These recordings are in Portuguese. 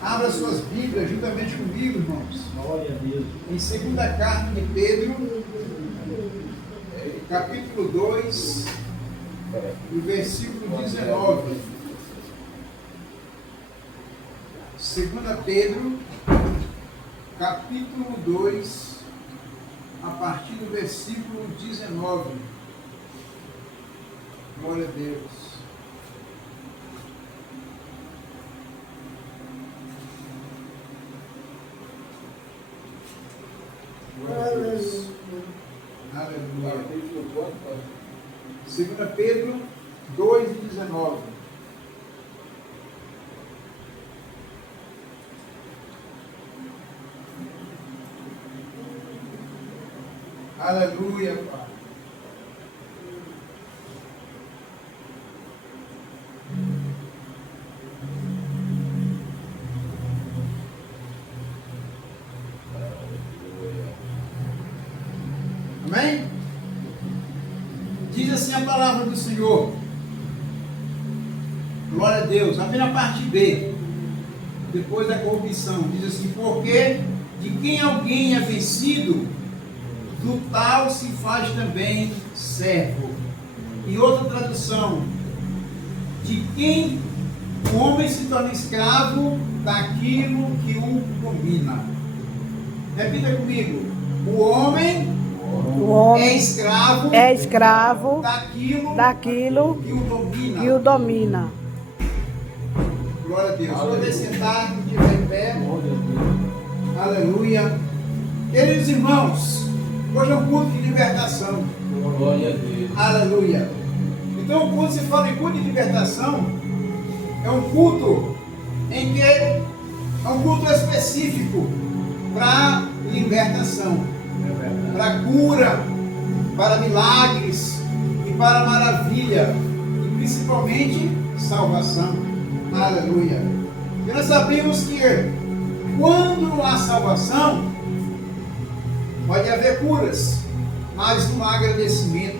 Abra suas Bíblias juntamente comigo, irmãos. Glória a Deus. Em segunda carta de Pedro, capítulo 2, e versículo 19. Segunda Pedro, capítulo 2, a partir do versículo 19. Glória a Deus. Aleluia. 2 Pedro 2, 19. Aleluia, Pai. Amém? Diz assim a palavra do Senhor. Glória a Deus. Apenas a parte B. Depois da corrupção. Diz assim: porque de quem alguém é vencido, do tal se faz também servo. E outra tradução: de quem o homem se torna escravo daquilo que o domina. Repita comigo: o homem é escravo daquilo que o domina. Glória a Deus. Poder sentar, que estiver em pé. Aleluia. Queridos irmãos, hoje é um culto de libertação. Glória a Deus. Aleluia. Então, quando se fala em culto de libertação, é um culto em que é um culto específico para libertação, para cura, para milagres e para maravilha, e principalmente salvação. Aleluia. E nós sabemos que quando há salvação, pode haver curas, mas não há agradecimento,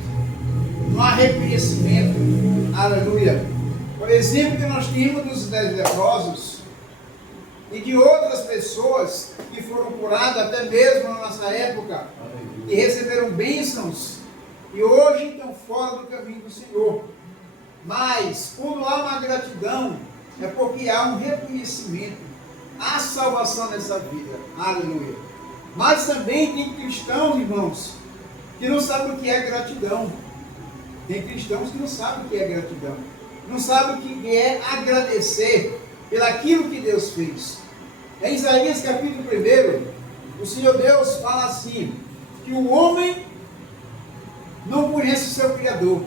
não há reconhecimento. Aleluia. Por exemplo, que nós temos dos 10 leprosos e de outras pessoas que foram curadas até mesmo na nossa época e receberam bênçãos e hoje estão fora do caminho do Senhor. Mas quando há uma gratidão, é porque há um reconhecimento, há salvação nessa vida. Aleluia. Mas também tem cristãos, irmãos, que não sabem o que é gratidão. Tem cristãos que não sabem o que é gratidão. Não sabem o que é agradecer pelaquilo que Deus fez. Em Isaías capítulo 1, o Senhor Deus fala assim, que o homem não conhece o seu Criador,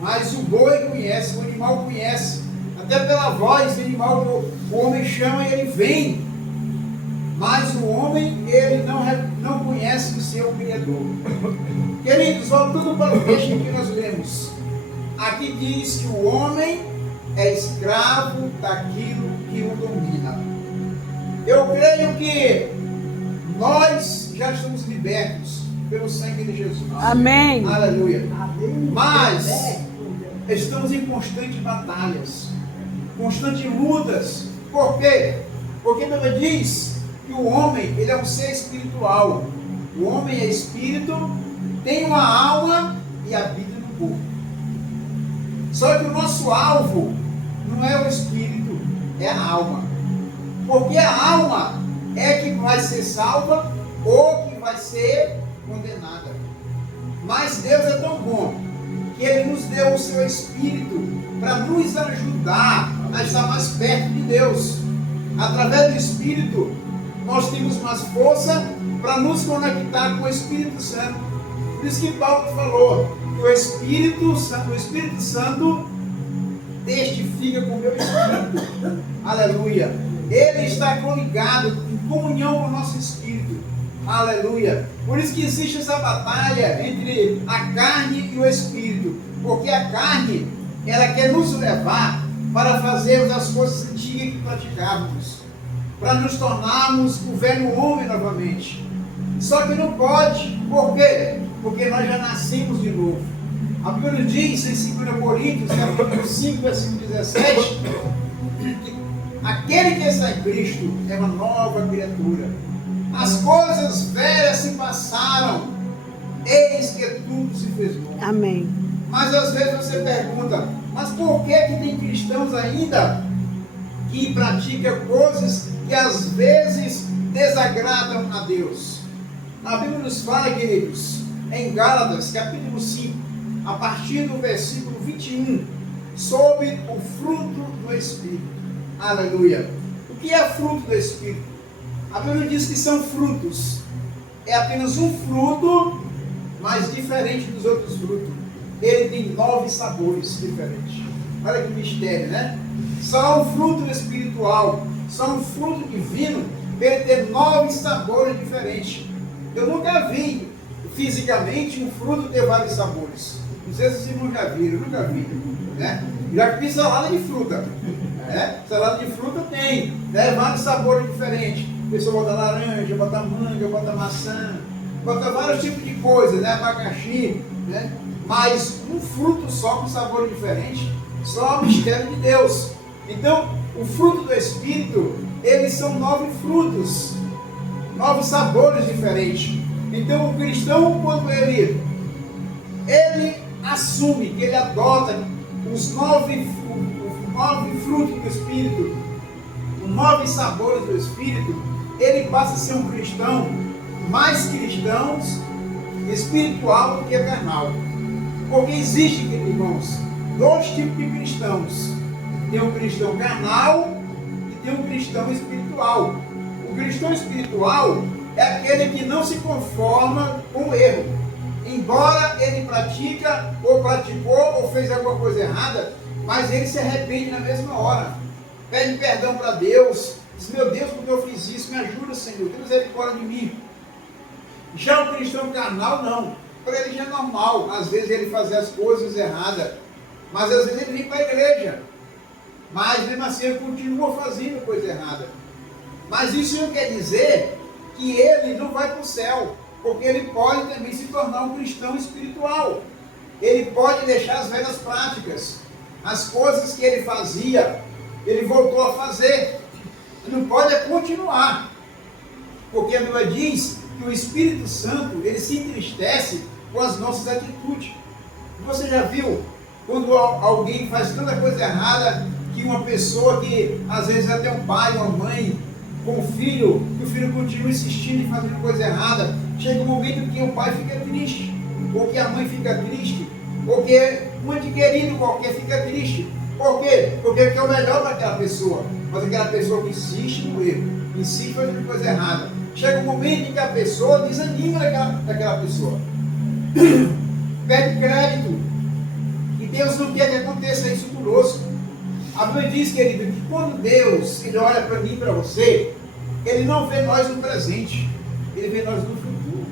mas o boi conhece, o animal conhece, até pela voz do animal o homem chama e ele vem, mas o homem ele não conhece o seu Criador. Queridos, volta tudo para o texto que nós lemos. Aqui diz que o homem é escravo daquilo que o domina. Eu creio que nós já estamos libertos pelo sangue de Jesus. Amém. Aleluia. Mas estamos em constantes batalhas, constantes lutas. Por quê? Porque a Bíblia diz que o homem ele é um ser espiritual. O homem é espírito, tem uma alma e habita no corpo. Só que o nosso alvo não é o espírito, é a alma. Porque a alma é que vai ser salva ou que vai ser condenada. Mas Deus é tão bom que Ele nos deu o seu Espírito para nos ajudar a estar mais perto de Deus. Através do Espírito, nós temos mais força para nos conectar com o Espírito Santo. Por isso que Paulo falou que o Espírito Santo testifica com o meu Espírito. Aleluia. Ele está coligado, em comunhão com o nosso Espírito. Aleluia. Por isso que existe essa batalha entre a carne e o Espírito. Porque a carne, ela quer nos levar para fazermos as coisas antigas que praticávamos. Para nos tornarmos o velho homem novamente. Só que não pode. Por quê? Porque nós já nascemos de novo. A Bíblia diz em 2 Coríntios, capítulo 5, versículo 17, que Aquele que está em Cristo é uma nova criatura. As coisas velhas se passaram, eis que tudo se fez novo. Amém. Mas às vezes você pergunta, mas por que tem cristãos ainda que praticam coisas que às vezes desagradam a Deus? A Bíblia nos fala, queridos, em Gálatas, capítulo 5, a partir do versículo 21, sobre o fruto do Espírito. Aleluia! O que é fruto do Espírito? A Bíblia diz que são frutos. É apenas um fruto, mas diferente dos outros frutos. Ele tem 9 sabores diferentes. Olha que mistério, né? Só um fruto espiritual, só um fruto divino, ele tem 9 sabores diferentes. Eu nunca vi fisicamente um fruto ter vários sabores. Não sei se vocês nunca viram, eu nunca vi. Né? Já vi salada de fruta. Né? Salada de fruta tem, né? Vários sabores diferentes. A pessoa bota laranja, bota manga, bota maçã, bota vários tipos de coisas, né? Abacaxi, né? Mas um fruto só com sabor diferente, só o mistério de Deus. Então, o fruto do Espírito, eles são 9 frutos, 9 sabores diferentes. Então, o cristão, quando ele assume que ele adota os 9 frutos do Espírito, os 9 sabores do Espírito, ele passa a ser um cristão mais cristão espiritual do que carnal. Porque existe, irmãos, 2 tipos de cristãos. Tem um cristão carnal e tem um cristão espiritual. O cristão espiritual é aquele que não se conforma com o erro. Embora ele pratica, ou praticou, ou fez alguma coisa errada, mas ele se arrepende na mesma hora. Pede perdão para Deus. Diz, meu Deus, porque eu fiz isso, me ajuda, Senhor, tem misericórdia de mim. Já o cristão carnal, não. Para ele já é normal, às vezes ele fazer as coisas erradas, mas às vezes ele vem para a igreja, mas mesmo assim ele continua fazendo coisa errada. Mas isso não quer dizer que ele não vai para o céu, porque ele pode também se tornar um cristão espiritual. Ele pode deixar as velhas práticas, as coisas que ele fazia, ele voltou a fazer. Ele não pode continuar, porque a Bíblia diz que o Espírito Santo, ele se entristece com as nossas atitudes. Você já viu quando alguém faz tanta coisa errada, que uma pessoa que às vezes até um pai, uma mãe, com o filho, que o filho continua insistindo em fazer coisa errada, chega um momento que o pai fica triste, ou que a mãe fica triste, ou que um ente querido qualquer fica triste. Por quê? Porque ele quer o melhor para aquela pessoa, mas aquela pessoa que insiste no erro, insiste em fazer coisa errada, chega um momento em que a pessoa desanima daquela pessoa, perde crédito, e Deus não quer que aconteça isso conosco. A Bíblia diz, querido, que quando Deus ele olha para mim e para você, Ele não vê nós no presente, Ele vê nós no futuro.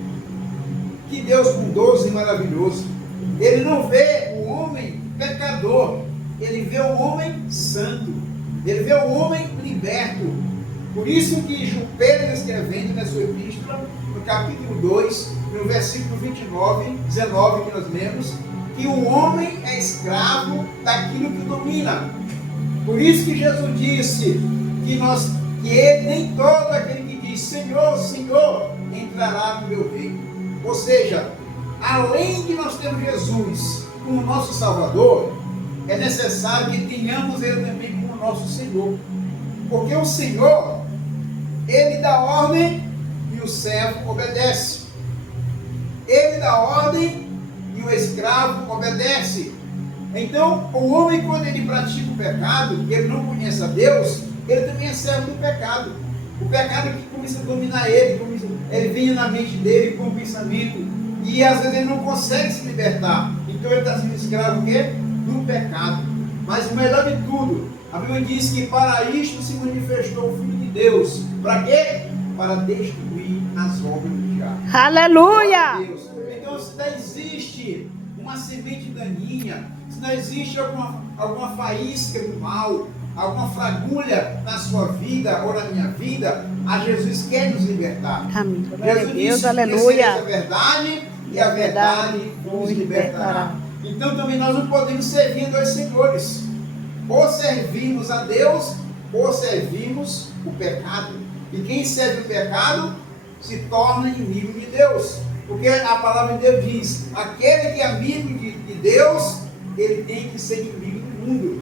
Que Deus bondoso e maravilhoso. Ele não vê o homem pecador, Ele vê o homem santo, Ele vê o homem liberto. Por isso que Pedro, escrevendo na sua epístola, no capítulo 2, no versículo 19 que nós lemos, que o homem é escravo daquilo que o domina. Por isso que Jesus disse que ele, nem todo aquele que diz Senhor, Senhor, entrará no meu reino. Ou seja, além de nós termos Jesus como nosso Salvador, é necessário que tenhamos Ele também como nosso Senhor. Porque o Senhor, Ele dá ordem e o servo obedece. Ele dá ordem e o escravo obedece. Então, o homem, quando ele pratica o pecado, ele não conhece a Deus, ele também é servo do pecado. O pecado que começa a dominar ele vem na mente dele com o pensamento, e às vezes ele não consegue se libertar. Então ele está sendo escravo do pecado. Mas o melhor de tudo, a Bíblia diz que para isto se manifestou o Filho de Deus. Para quê? Para destruir as obras do diabo. Aleluia! Então, se não existe uma semente daninha, se não existe alguma faísca do mal, alguma fragulha na sua vida ou na minha vida, a Jesus quer nos libertar. Amém. Jesus disse, aleluia. A verdade e a verdade nos libertará. Então também nós não podemos servir a dois senhores. Ou servimos a Deus ou servimos o pecado. E quem serve o pecado se torna inimigo de Deus. Porque a palavra de Deus diz: aquele que é amigo de Deus, ele tem que ser inimigo do mundo.